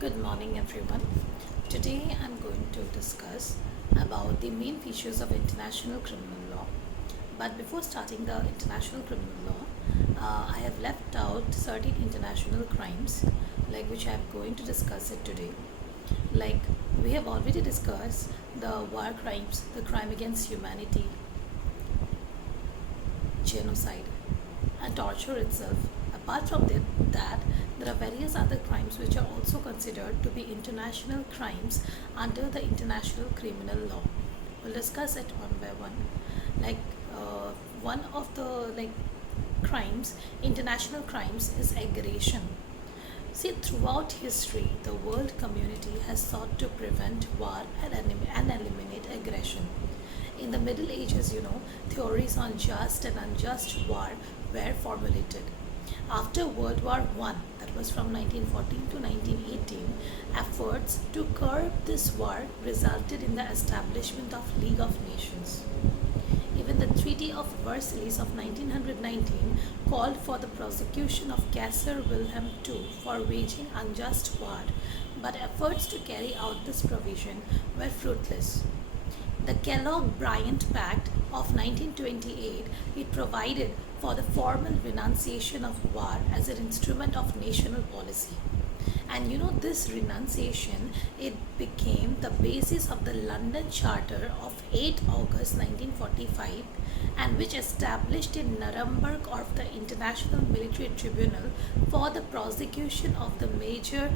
Good morning, everyone. Today I'm going to discuss about the main features of international criminal law. But before starting the international criminal law, I have left out certain international crimes, like which I'm going to discuss it today. Like we have already discussed the war crimes, the crime against humanity, genocide, and torture itself. Apart from that, there are various other crimes which are also considered to be international crimes under the international criminal law. We'll discuss it one by one. Like one of the crimes, international crimes, is aggression. See, throughout history, the world community has sought to prevent war and eliminate aggression. In the Middle Ages, theories on just and unjust war were formulated. After World War I, that was from 1914 to 1918, efforts to curb this war resulted in the establishment of League of Nations. Even the Treaty of Versailles of 1919 called for the prosecution of Kaiser Wilhelm II for waging unjust war, but efforts to carry out this provision were fruitless. The Kellogg-Briand Pact of 1928, it provided for the formal renunciation of war as an instrument of national policy. And this renunciation, it became the basis of the London Charter of 8 August 1945, and which established in Nuremberg of the International Military Tribunal for the prosecution of the major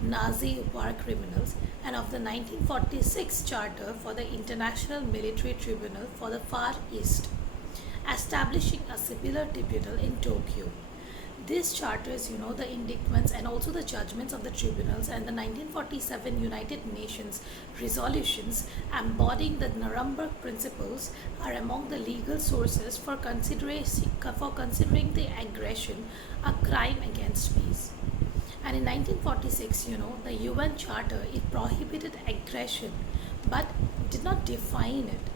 Nazi war criminals, and of the 1946 Charter for the International Military Tribunal for the Far East, establishing a similar tribunal in Tokyo. These charters, the indictments and also the judgments of the tribunals, and the 1947 United Nations resolutions embodying the Nuremberg principles are among the legal sources for considering the aggression a crime against peace. And in 1946, the UN Charter, it prohibited aggression but did not define it.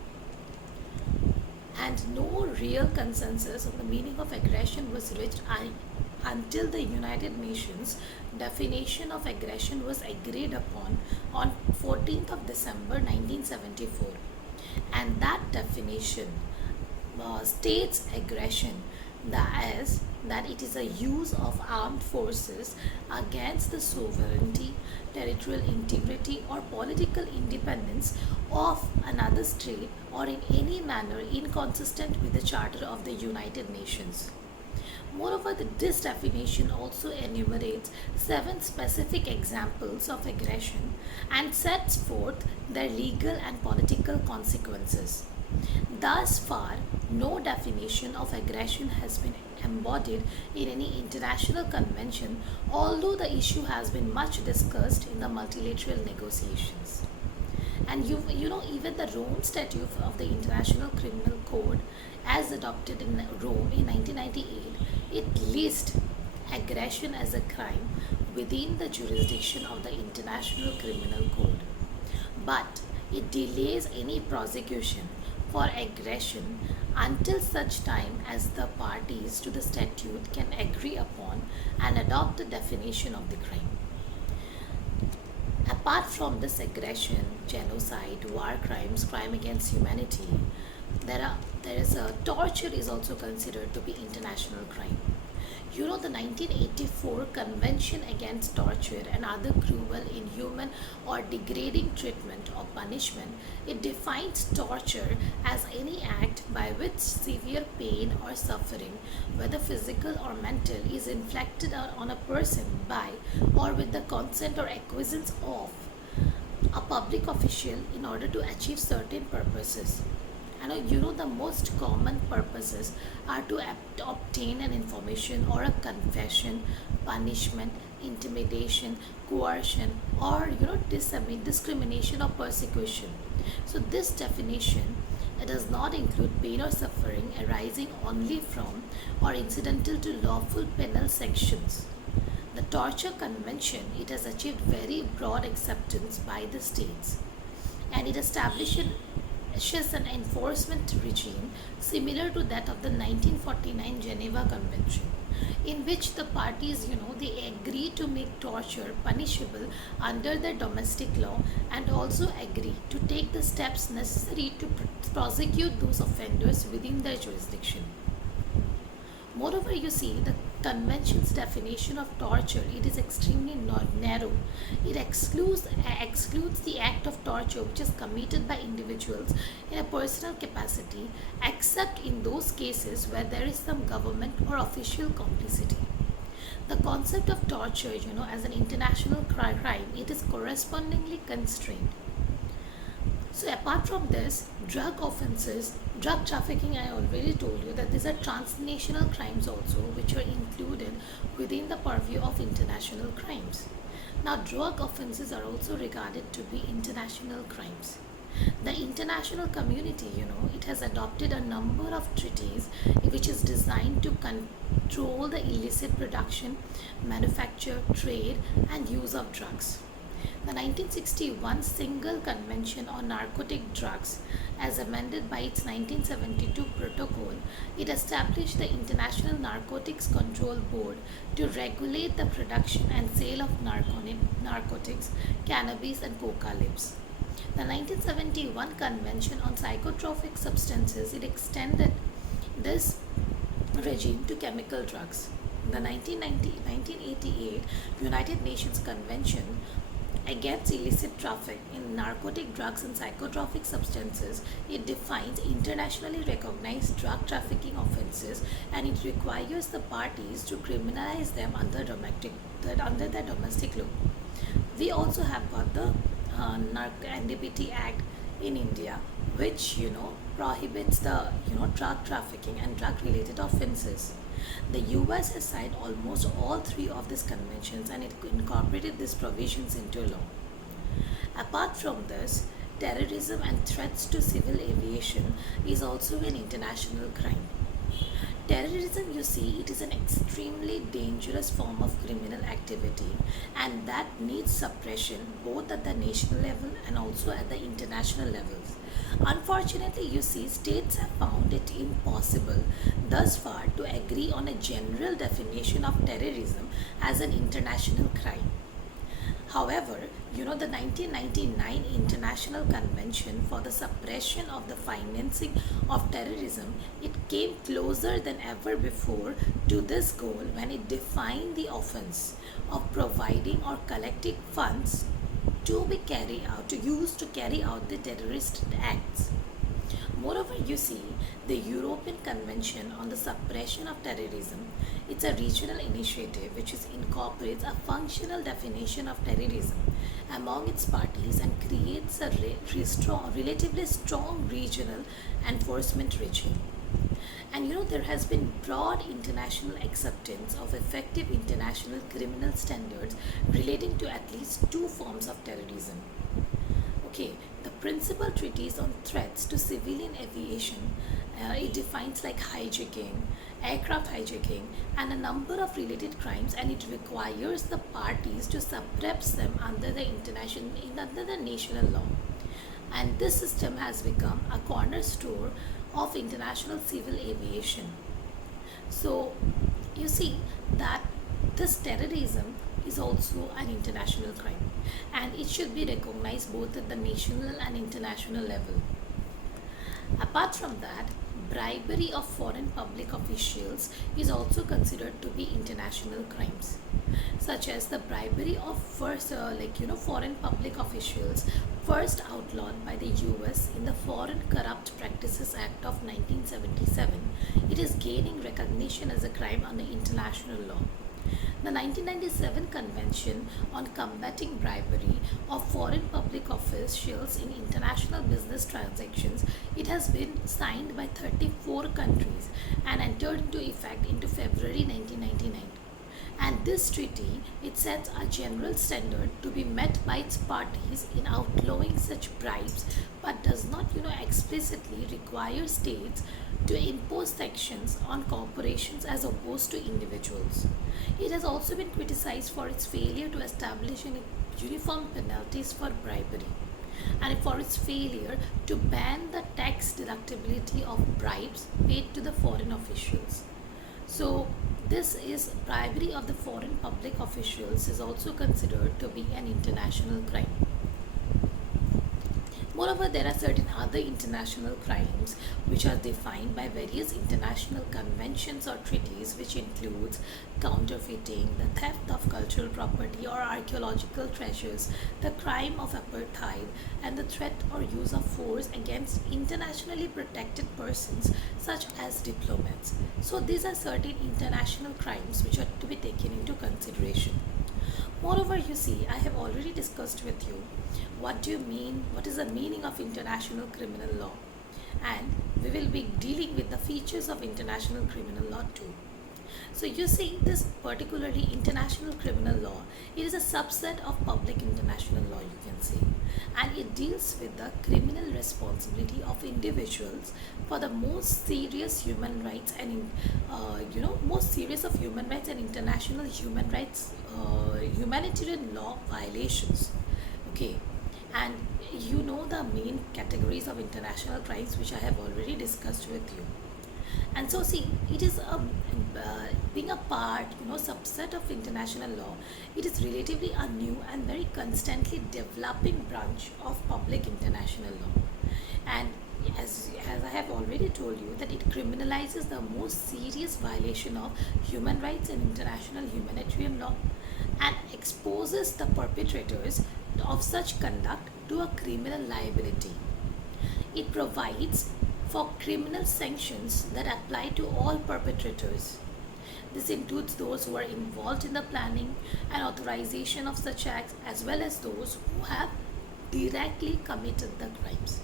And no real consensus on the meaning of aggression was reached until the United Nations definition of aggression was agreed upon on 14th of December 1974. And that definition states aggression, that is, that it is a use of armed forces against the sovereignty, territorial integrity, or political independence of another state, or in any manner inconsistent with the Charter of the United Nations. Moreover, this definition also enumerates 7 specific examples of aggression and sets forth their legal and political consequences. Thus far, no definition of aggression has been embodied in any international convention, although the issue has been much discussed in the multilateral negotiations. And even the Rome Statute of the International Criminal Code, as adopted in Rome in 1998, it lists aggression as a crime within the jurisdiction of the International Criminal Code. But it delays any prosecution for aggression until such time as the parties to the statute can agree upon and adopt the definition of the crime. Apart from this aggression, genocide, war crimes, crime against humanity, there is a torture is also considered to be international crime. The 1984 Convention Against Torture and Other Cruel, Inhuman, or Degrading Treatment or Punishment, it defines torture as any act by which severe pain or suffering, whether physical or mental, is inflicted on a person by or with the consent or acquiescence of a public official in order to achieve certain purposes. And the most common purposes are to obtain an information or a confession, punishment, intimidation, coercion, or discrimination or persecution. So this definition, it does not include pain or suffering arising only from or incidental to lawful penal sections. The Torture Convention, it has achieved very broad acceptance by the states, and it establishes an enforcement regime similar to that of the 1949 Geneva Convention. in which the parties, they agree to make torture punishable under the domestic law, and also agree to take the steps necessary to prosecute those offenders within their jurisdiction. Moreover, you see the convention's definition of torture, it is extremely narrow. It excludes the act of torture which is committed by individuals in a personal capacity, except in those cases where there is some government or official complicity. The concept of torture, as an international crime, it is correspondingly constrained. So apart from this, drug offenses, drug trafficking, I already told you that these are transnational crimes also, which are included within the purview of international crimes. Now, drug offenses are also regarded to be international crimes. The international community, it has adopted a number of treaties which is designed to control the illicit production, manufacture, trade, and use of drugs. The 1961 Single Convention on Narcotic Drugs, as amended by its 1972 protocol, it established the International Narcotics Control Board to regulate the production and sale of narcotics, cannabis, and coca leaves. The 1971 Convention on Psychotropic Substances, it extended this regime to chemical drugs. The 1988 United Nations Convention against illicit traffic in narcotic drugs and psychotropic substances, it defines internationally recognized drug trafficking offenses, and it requires the parties to criminalize them under the domestic law. We also have got the NDPT Act in India, which prohibits the drug trafficking and drug related offenses. The US has signed almost all three of these conventions, and it incorporated these provisions into law. Apart from this, terrorism and threats to civil aviation is also an international crime. Terrorism, you see, it is an extremely dangerous form of criminal activity, and that needs suppression both at the national level and also at the international levels. Unfortunately, you see, states have found it impossible thus far to agree on a general definition of terrorism as an international crime. However, the 1999 International Convention for the Suppression of the Financing of Terrorism, it came closer than ever before to this goal when it defined the offense of providing or collecting funds to use to carry out the terrorist acts. Moreover, you see, the European Convention on the Suppression of Terrorism, it's a regional initiative which incorporates a functional definition of terrorism among its parties and creates a relatively strong regional enforcement regime. And there has been broad international acceptance of effective international criminal standards relating to at least two forms of terrorism. Okay, the principal treaties on threats to civilian aviation, it defines like hijacking, aircraft hijacking, and a number of related crimes, and it requires the parties to suppress them under the national law. And this system has become a cornerstone of international civil aviation. So you see that this terrorism is also an international crime, and it should be recognized both at the national and international level. Apart from that, bribery of foreign public officials is also considered to be international crimes, such as the bribery of foreign public officials, first outlawed by the US in the Foreign Corrupt Practices Act of 1977. It is gaining recognition as a crime under international law. The 1997 Convention on Combating Bribery of Foreign Public Officials in International Business Transactions, it has been signed by 34 countries and entered into effect into February 1999. And this treaty, it sets a general standard to be met by its parties in outlawing such bribes, but does not explicitly require states to impose sanctions on corporations as opposed to individuals. It has also been criticized for its failure to establish any uniform penalties for bribery, and for its failure to ban the tax deductibility of bribes paid to the foreign officials. So This is bribery of the foreign public officials is also considered to be an international crime. Moreover, there are certain other international crimes which are defined by various international conventions or treaties, which includes counterfeiting, the theft of cultural property or archaeological treasures, the crime of apartheid, and the threat or use of force against internationally protected persons such as diplomats. So these are certain international crimes which are to be taken into consideration. Moreover, you see, I have already discussed with you what is the meaning of international criminal law, and we will be dealing with the features of international criminal law too. So you see, this particularly international criminal law, it is a subset of public international law, you can say, and it deals with the criminal responsibility of individuals for the most serious human rights and most serious of human rights and international human rights humanitarian law violations. Okay, and you know the main categories of international crimes which I have already discussed with you. And so see, it is being a part, subset of international law. It is relatively a new and very constantly developing branch of public international law. And as I have already told you, that it criminalizes the most serious violation of human rights and international humanitarian law, and exposes the perpetrators of such conduct to a criminal liability. It provides for criminal sanctions that apply to all perpetrators. This includes those who are involved in the planning and authorization of such acts, as well as those who have directly committed the crimes.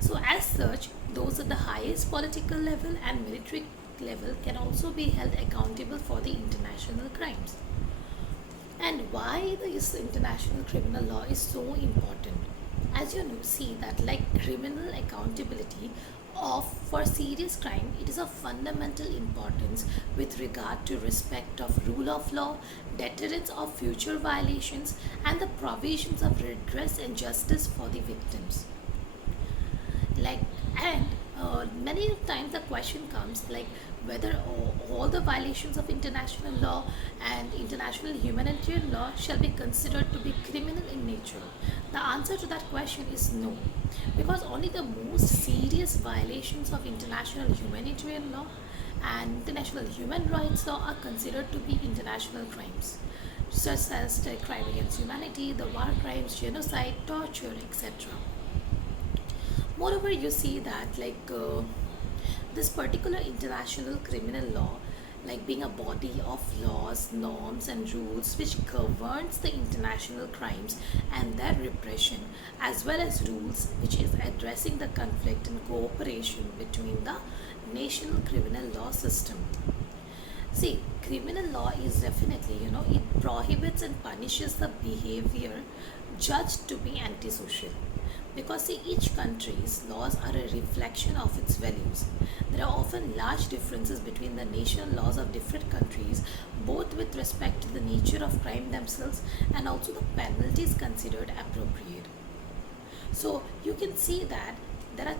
So, as such, those at the highest political level and military level can also be held accountable for the international crimes. And why this international criminal law is so important? As you know, see that like criminal accountability of for serious crime, it is of fundamental importance with regard to respect of rule of law, deterrence of future violations, and the provisions of redress and justice for the victims. Like, and many times the question comes like whether all the violations of international law and international humanitarian law shall be considered to be criminal in nature. The answer to that question is no, because only the most serious violations of international humanitarian law and international human rights law are considered to be international crimes, such as the crime against humanity, the war crimes, genocide, torture, etc. Moreover, you see that this particular international criminal law, like being a body of laws, norms, and rules which governs the international crimes and their repression, as well as rules which is addressing the conflict and cooperation between the national criminal law system. See, criminal law is definitely, it prohibits and punishes the behavior judged to be antisocial. Because see, each country's laws are a reflection of its values. There are often large differences between the national laws of different countries, both with respect to the nature of crime themselves and also the penalties considered appropriate. So you can see that there are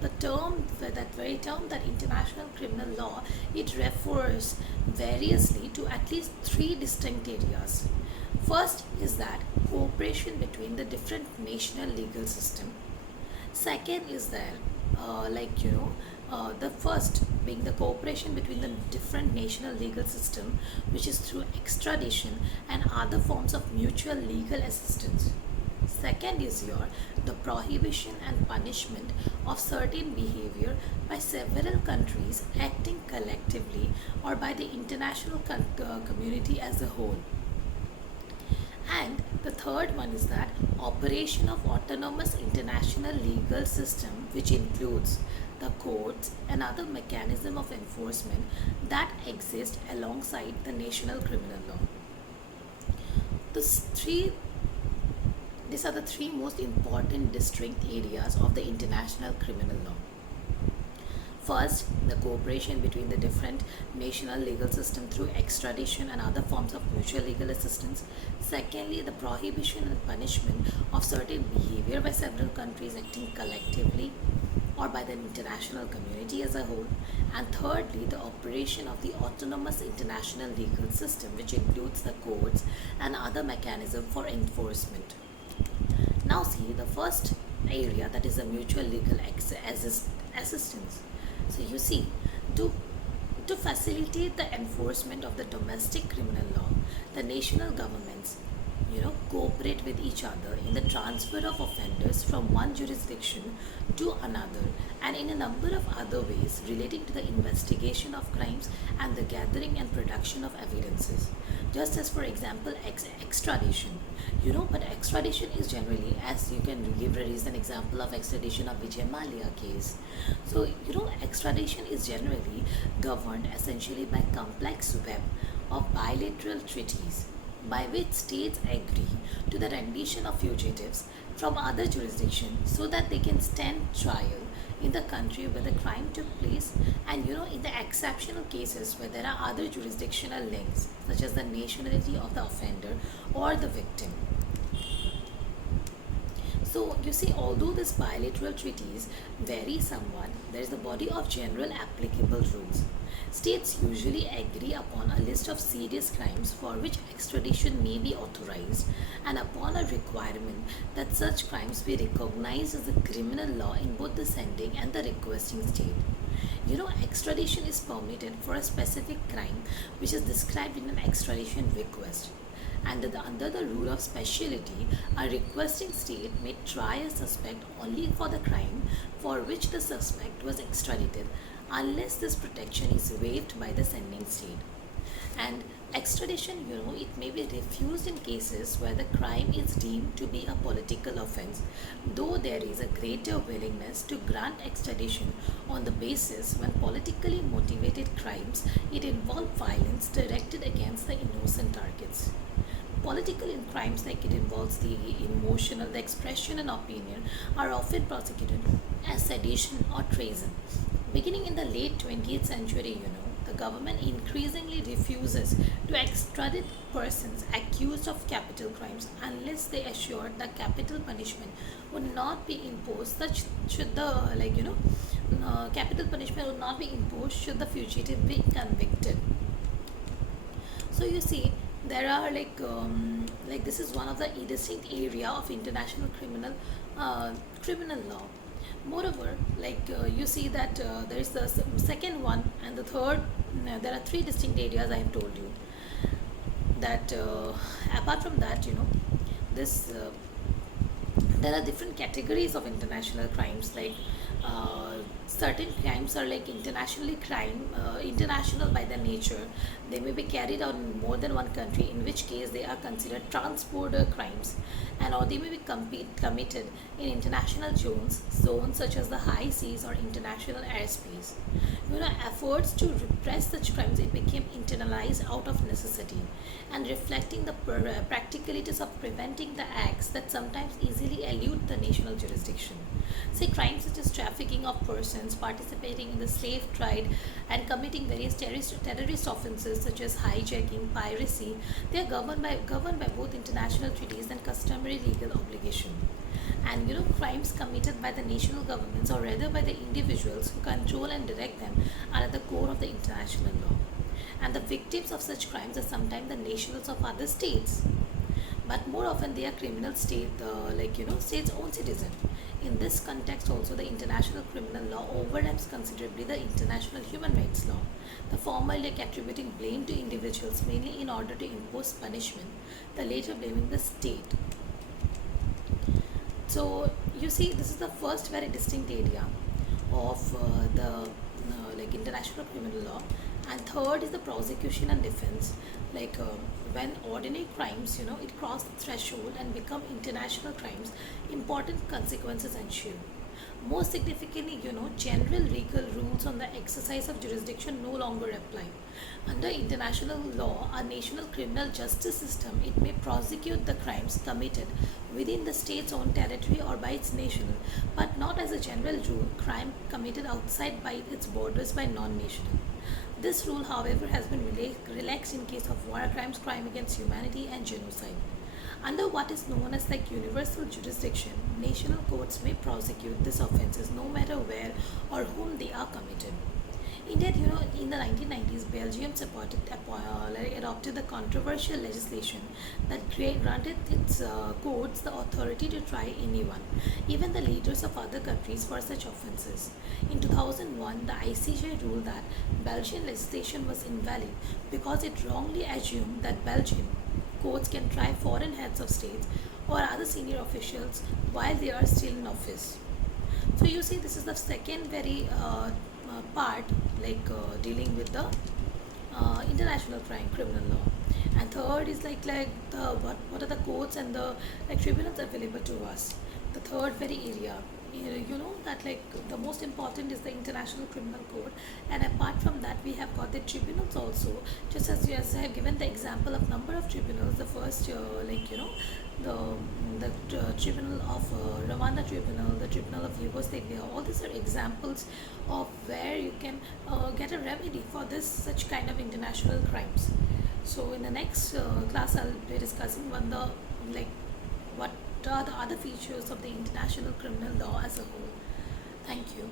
the term, that very term, that international criminal law, it refers variously to at least three distinct areas. First is that cooperation between the different national legal system. Second is there, the first being the cooperation between the different national legal system, which is through extradition and other forms of mutual legal assistance. Second is the prohibition and punishment of certain behavior by several countries acting collectively or by the international community as a whole. And the third one is that operation of autonomous international legal system, which includes the courts and other mechanism of enforcement that exist alongside the national criminal law. These three These are the three most important distinct areas of the international criminal law. First, the cooperation between the different national legal system through extradition and other forms of mutual legal assistance. Secondly, the prohibition and punishment of certain behavior by several countries acting collectively. or by the international community as a whole. And thirdly, the operation of the autonomous international legal system, which includes the courts and other mechanisms for enforcement. Now, see the first area, that is the mutual legal assistance. So, you see, to to facilitate the enforcement of the domestic criminal law, the national governments, cooperate with each other in the transfer of offenders from one jurisdiction to another, and in a number of other ways relating to the investigation of crimes and the gathering and production of evidences. Just as, for example, extradition. But extradition is generally, as you can give a recent example of extradition of Vijay Mallya case. So, extradition is generally governed essentially by complex web of bilateral treaties by which states agree to the rendition of fugitives from other jurisdictions so that they can stand trial in the country where the crime took place, and in the exceptional cases where there are other jurisdictional links such as the nationality of the offender or the victim. So you see, although these bilateral treaties vary somewhat, there is a body of general applicable rules. States usually agree upon a list of serious crimes for which extradition may be authorized, and upon a requirement that such crimes be recognized as a criminal law in both the sending and the requesting state. Extradition is permitted for a specific crime which is described in an extradition request. And under the rule of speciality, a requesting state may try a suspect only for the crime for which the suspect was extradited, unless this protection is waived by the sending state. And extradition, it may be refused in cases where the crime is deemed to be a political offense, though there is a greater willingness to grant extradition on the basis when politically motivated crimes it involve violence directed against the innocent targets. Political crimes, like it involves the emotional, the expression and opinion, are often prosecuted as sedition or treason. Beginning in the late 20th century, the government increasingly refuses to extradite persons accused of capital crimes unless they assure that capital punishment would not be imposed. Such should the capital punishment would not be imposed should the fugitive be convicted. So you see, there are this is one of the distinct area of international criminal law. Moreover, you see that there is the second one and the third. There are three distinct areas I have told you. That apart from that, this there are different categories of international crimes. Certain crimes are like international by their nature. They may be carried out in more than one country, in which case they are considered transborder crimes, and or they may be committed in international zones such as the high seas or international airspace. Efforts to repress such crimes, it became internalized out of necessity, and reflecting the practicalities of preventing the acts that sometimes easily elude the national jurisdiction. Say crimes such as trafficking of persons, participating in the slave trade, and committing various terrorist offences such as hijacking, piracy, they are governed by both international treaties and customary legal obligation. And crimes committed by the national governments, or rather by the individuals who control and direct them, are at the core of the international law. And the victims of such crimes are sometimes the nationals of other states, but more often they are criminal state's own citizen. In this context also, the international criminal law overlaps considerably the international human rights law, the former attributing blame to individuals mainly in order to impose punishment, the later blaming the state. So you see, this is the first very distinct area of the international criminal law. And third is the prosecution and defense. When ordinary crimes, it cross the threshold and become international crimes, important consequences ensue. Most significantly, general legal rules on the exercise of jurisdiction no longer apply. Under international law, a national criminal justice system, it may prosecute the crimes committed within the state's own territory or by its national, but not as a general rule, crime committed outside by its borders by non-national. This rule, however, has been relaxed in case of war crimes, crime against humanity, and genocide. Under what is known as like universal jurisdiction, national courts may prosecute these offences no matter where or whom they are committed. India, in the 1990s, Belgium adopted the controversial legislation that granted its courts the authority to try anyone, even the leaders of other countries, for such offences. In 2001, the ICJ ruled that Belgian legislation was invalid because it wrongly assumed that Belgian courts can try foreign heads of states or other senior officials while they are still in office. So you see, this is the second very part, dealing with the international crime, criminal law. And third is like the what are the courts and the like tribunals available to us. The third very area, that like the most important is the International Criminal Court, and apart from that we have got the tribunals also. Just as I have given the example of number of tribunals, the first the tribunal of Rwanda tribunal, the tribunal of Yugoslavia, all these are examples of where you can get a remedy for this such kind of international crimes. So in the next class I'll be discussing like what are the other features of the international criminal law as a whole. Thank you.